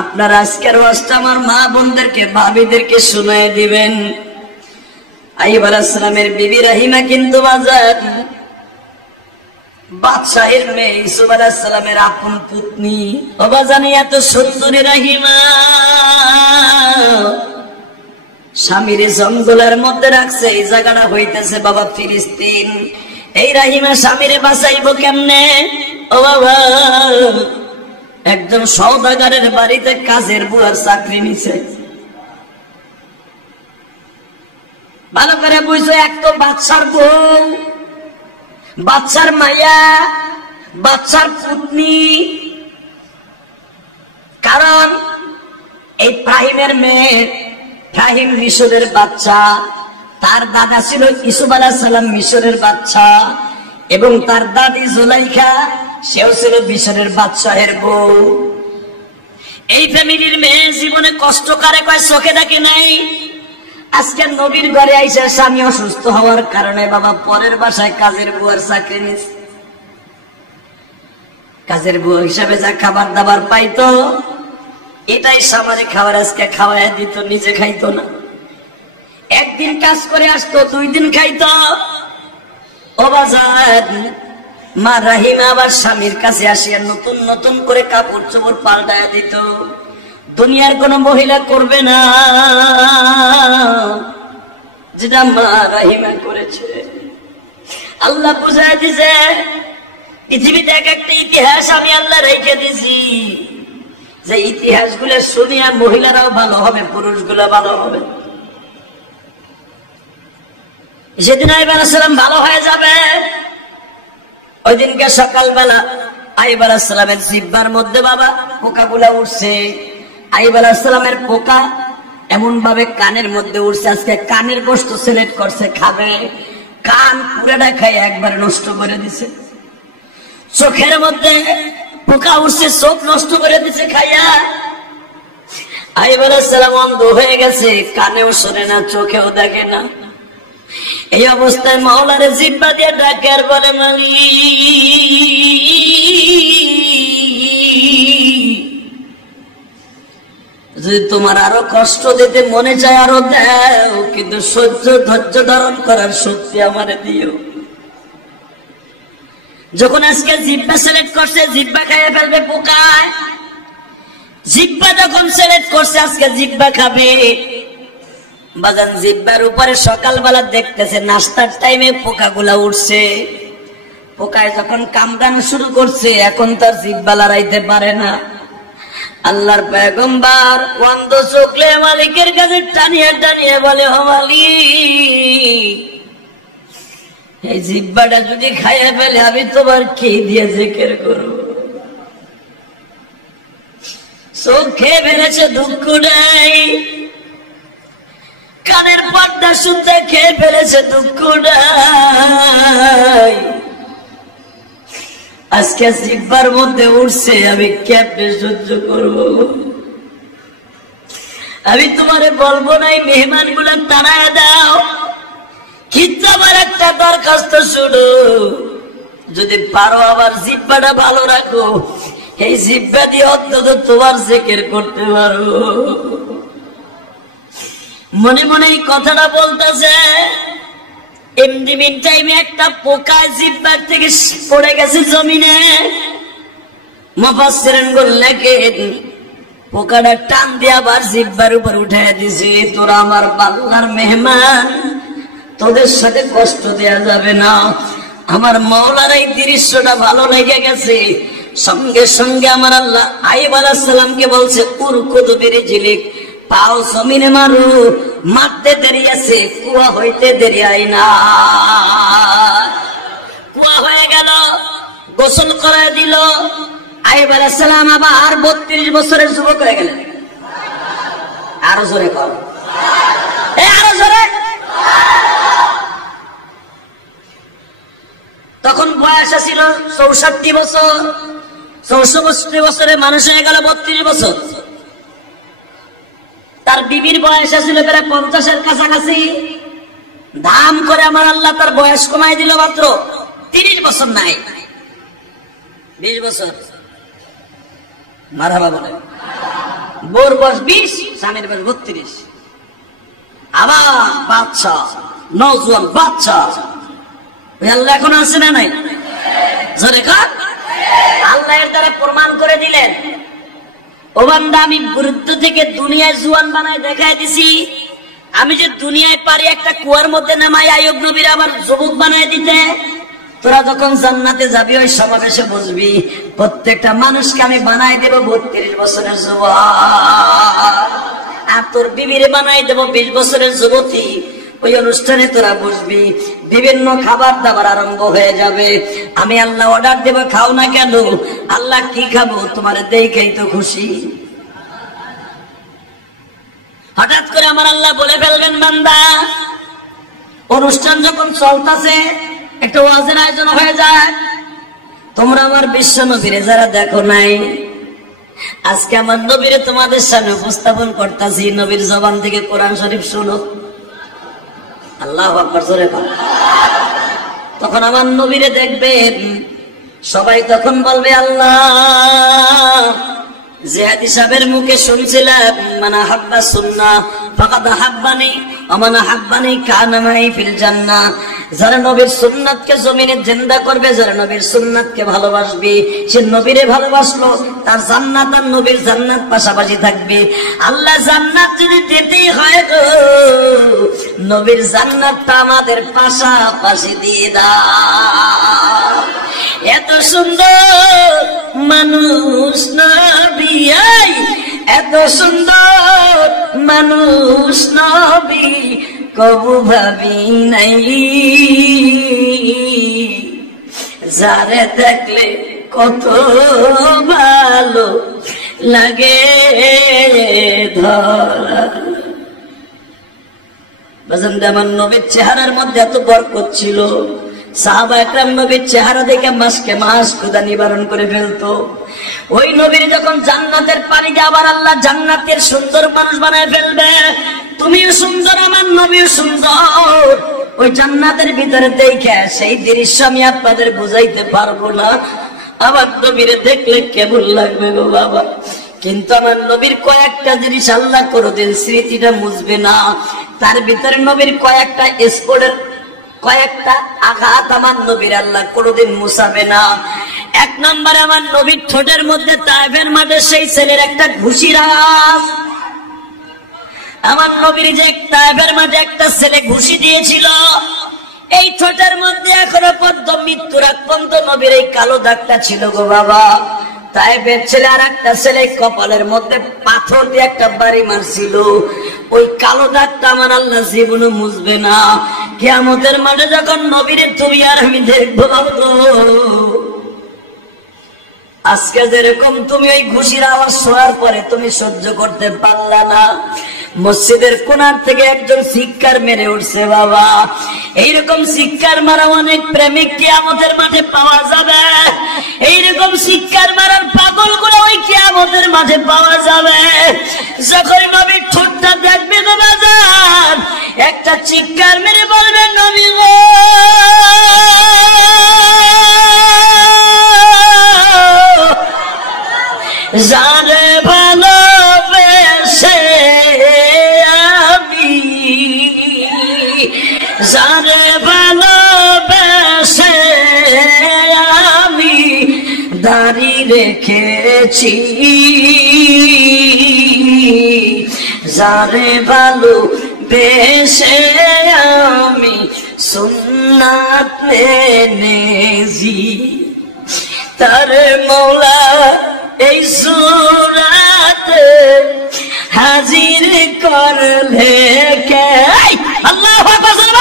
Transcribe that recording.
আপনারা আজকের ওয়াজটা আমার মা বোনদেরকে ভাবিদেরকে শুনায় দিবেন। আইয়ুব আলাইহিস সালামের বিবি রাহিমা কিন্তু বাজার বাদশাহের মেয়ে ইউসুফ আলাইহিস সালামের আপন পত্নী। বাবা জানি এত সুন্দরী রাহিমা স্বামীর জঙ্গলের মধ্যে রাখছে, এই জায়গাটা হইতেছে বাবা ফিলিস্তিন। এই রাহিমা স্বামীরে বাঁচাইব কেমনে? ও বাবা, একজন সওদাগরের বাড়িতে কাজের বুয়ার চাকরি নিছে। ভালো করে বুঝছো, এক তো বাদশার বউ, বাদশার মাইয়া, বাদশার পত্নী। কারণ এই ইব্রাহিমের মেয়ে, ইব্রাহিম মিশরের বাচ্চা, তার দাদা ছিল ইউসুফ আলাইহিস সালাম মিশরের বাচ্চা, এবং তার দাদি জুলাইখা সেও ছিল মিশরের বাদশাহের বউ। এই ফ্যামিলির মেয়ে জীবনে কষ্ট করে কয় চোখে দেখে নাই। আজকে নবীর ঘরে আইসা স্বামী অসুস্থ হওয়ার কারণে বাবা পরের বাসায় কাজের বুয়ার চাকরি নিছে। কাজের বুয়া হিসাবে যা খাবার দাবার পাইতো এটাই সামারে খাবার আজকে খাওয়াই দিত, নিজে খাইতো না। একদিন কাজ করে আসতো, 2 দিন খাইতো। ও বাজার, মা রাহিমা আবার স্বামীর কাছে আসিয়া নতুন নতুন করে কাপড় চোপড় পাল্টায় দিত। দুনিয়ার কোন মহিলা করবে না যেটা মা রাহিমা করেছে। আল্লাহ বুঝায় দিছে, পৃথিবীতে এক একটা ইতিহাস আমি আল্লাহ রেখে দিছি, যে ইতিহাস গুলো শুনিয়া মহিলারাও ভালো হবে, পুরুষ গুলা ভালো হবে। যেদিন আইয়ুব আলাইহিস সালাম ভালো হয়ে যাবে, ওই দিনকে সকালবেলা আইয়ুব আলাইহিস সালামের জিহ্বার মধ্যে বাবা পোকাগুলা উঠছে। আইয়ুব আলাইহিস সালামের পোকা এমন ভাবে কানের মধ্যে উঠছে, আজকে কানের গোশত সিলেক্ট করছে খাবে, কান পুরাটা খাই একবার নষ্ট করে দিছে। চোখের মধ্যে পোকা উঠছে, চোখ নষ্ট করে দিছে খাইয়া। আইয়ুব আলাইহিস সালাম অন্ধ হয়ে গেছে, কানেও শোনে না, চোখেও দেখে না। এই অবস্থায় মাওলারে জিহ্বা দিয়ে ডাকে আর বলে, যদি তোমার আরো কষ্ট দিতে মনে চায় আরো দাও, কিন্তু ধৈর্য ধারণ করার শক্তি আমারে দিও। যখন আজকে জিহ্বা সিলেক্ট করছে, জিহ্বা খাইয়ে ফেলবে পোকায়। জিহ্বা যখন সিলেক্ট করছে, আজকে জিহ্বা খাবে। বাজান জিহ্বার উপরে সকালবেলা দেখতেছে নাস্তার টাইমে পোকাগুলা উঠছে। পোকায় যখন কামড়ানো শুরু করছে, এখন তার জিহ্বা লড়াইতে পারে না। আল্লাহর পয়গম্বর অন্ধ চোখলে মালিকের কাছে টানিয়ে টানিয়ে বলে, ও মালিক, এই জিহ্বাটা যদি খাইয়ে ফেলে আমি তোমার কি দিয়ে জিকির করব? চোখ খেয়ে ফেলেছে, দুঃখ নাই। কানের পর্দা শুনতে খেয়ে ফেলেছে, দুঃখ নাই। আজকে জিহ্বার মধ্যে উঠছে, আমি কেমনে সহ্য করব? আমি তোমারে বলবো নাই মেহমান গুলা তাড়ায় দাও, কিন্তু আমার একটা দরখাস্ত শুনো, যদি পারো আবার জিহ্বাটা ভালো রাখো, এই জিহ্বা দিয়ে অন্তত তোমার জিকির করতে পারো। মনে মনে এই কথাটা বলতেছে, এমনি মিন টাইমে একটা পোকা জিহ্বার থেকে পড়ে গেছে জমিনে। মুফাসসিরিন বললেন, পোকাটা টান দিয়ে আবার জিহ্বার উপর উঠায় দিছে। তোরা আমার আল্লাহর মেহমান, তোদের সাথে কষ্ট দেয়া যাবে না। আমার মাওলার এই দৃশ্যটা ভালো লেগে গেছে। সঙ্গে সঙ্গে আমার আল্লাহ আইয়ুব আলাইহিস সালামকে বলছে, উরকুদ বিরিজলিক, পাও জমিনে মারু, মারতে দেরি আছে, কুয়া হইতে দেরি হয় না। কুয়া হয়ে গেল, গোসল করে দিল। আইয়ুব আলাইহিস সালাম আবার 32 বছরের যুবক হয়ে গেলেন। আরো জোরে কর, আরো জোরে। তখন বয়স ছিল 64 বছর। 64 বছরে মানুষ হয়ে গেল 32 বছর। তার বিবির বয়স ছিল প্রায় 50-এর কাছাকাছি। দাম করে আমার আল্লাহ তার বয়স কমাই দিল মাত্র 30 বছর, নাই 20 বছর। মারহাবা বলে। বোর বয়স 20, স্বামীর বয়স 32। আবার বাচ্চা, নওজোয়ান বাচ্চা, আল্লাহ এখন আছে না নাই? জোরে কার? আল্লাহ এর দ্বারা প্রমাণ করে দিলেন, ও বান্দা আমি গুরুত্ব থেকে দুনিয়ায় জুয়ান বানায় দেখাই দিছি। আমি যে দুনিয়ায় পারি একটা কুয়ার মধ্যে নামাই আইয়ুব নবীর আবার যুবক বানায় দিতে। তোরা যখন জান্নাতে যাবি ওই সমাবেশে বসবি, প্রত্যেকটা মানুষকে আমি বানাই দেব 32 বছরের যুবক, আর তোর বিবিরে বানাই দেব 20 বছরের যুবতী। ওই অনুষ্ঠানে তোরা বসবি, বিভিন্ন খাবার দাবার আরম্ভ হয়ে যাবে। আমি আল্লাহ অর্ডার দেব, খাও না কেন? আল্লাহ কি খাবো? তোমার দেখেই তো খুশি। হঠাৎ করে আমার আল্লাহ বলে ফেলবেন, বান্দা অনুষ্ঠান যখন চলতেছে একটা ওয়াজের আয়োজন হয়ে যায়, তোমরা আমার বিশ্ব নবীরে যারা দেখো নাই, আজকে আমার নবীরে তোমাদের সামনে উপস্থাপন করতেছি, নবীর জবান থেকে কোরআন শরীফ শুনো। আল্লাহু আকবার, জোরে বল। তখন আমার নবীরে দেখবেন, সবাই তখন বলবে আল্লাহ, যে হাদিস সাহেবের মুখে শুনছিলাম, মান আহাব্বা সুন্নাহ ফাকাদ আহাব্বানি ওয়া মান আহাব্বানি কানা মাই ফিল জান্নাহ। যারা নবীর সুন্নাতকে জমিনে জিন্দা করবে, যারা নবীর সুন্নাতকে ভালোবাসবে, সে নবীরে ভালোবাসলো, তার জান্নাত আর নবীর জান্নাত পাশাপাশি থাকবে। আল্লাহ জান্নাত যদি দিতেই হয় গো, নবীর জান্নাতটা আমাদের পাশাপাশি দিয়ে দাও। এত সুন্দর মানুষ নবী, এত সুন্দর মানুষ নবী কবু ভাবি নাই, যারে দেখলে কত ভালো লাগে ধরা। আমার নবীর চেহারার মধ্যে এত বরকত ছিল, সাহাবা একরাম নবীর চেহারা দেখে মাসকে মাস ক্ষুধা নিবারণ করে ফেলতো। ওই নবীর যখন জান্নাতের পানি দিয়ে আবার আল্লাহ জান্নাতের সুন্দর মানুষ বানায় ফেলবে, তুমিও সুন্দর, আমার নবীও সুন্দর, ওই জান্নাতের ভিতরে দেখে সেই দৃশ্য আমি আপনাদের বুঝাইতে পারবো না। আমার নবীরে দেখলে কেমন লাগবে গো বাবা। কিন্তু আমার নবীর কয়েকটা জিনিস আল্লাহ কোনদিন স্মৃতিটা মুছবে না। তার ভিতরে নবীর কয়েকটা স্পোর্টের কয়েকটা আঘাত আমার নবীর আল্লাহ কোনদিন মুছাবে না। এক নম্বরে আমার নবীর ঠোঁটের মধ্যে তায়েফের মাঠে সেই ছেলের একটা ঘুষির আওয়াজ। আমার নবীর যে তায়েফের মাঠে একটা ছেলে ঘুষি দিয়েছিল, এই ঠোঁটের মধ্যে এখনো পর্যন্ত মৃত্যুর আগ পর্যন্ত নবীর এই কালো দাগটা ছিল গো বাবা। তায়েফের ছেলে আর একটা ছেলে কপালের মধ্যে পাথর দিয়ে একটা বাড়ি মারছিল, ওই কালো দাগটা আমার আল্লাহ জীবনে মুছবে না। কিয়ামতের মাঠে যখন নবীরে তুমি আর আমি দেখবো, আজকে যেরকম তুমি ওই ঘুষির আওয়াজ শোনার পরে তুমি সহ্য করতে পারলা না, মসজিদের কোনার থেকে একজন চিৎকার মেরে উঠছে বাবা। এইরকম চিৎকার মারা অনেক প্রেমিক কিয়ামতের মাঠে পাওয়া যাবে, এইরকম চিৎকার মারার পাগল গুলো ওই কিয়ামতের মাঠে পাওয়া যাবে। যখন নবীর ঠোঁটটা দেখবে না বাজার, একটা চিৎকার মেরে বলবে নবী গো, যারে ভালোবেসে আমি, যারে ভালোবেসে আমি দাড়ি রেখেছি, যারে ভালোবেসে আমি সুন্নাত মেনেছি, তার মৌলা এই সুরাতে হাজির করলে কে। আল্লাহু আকবার।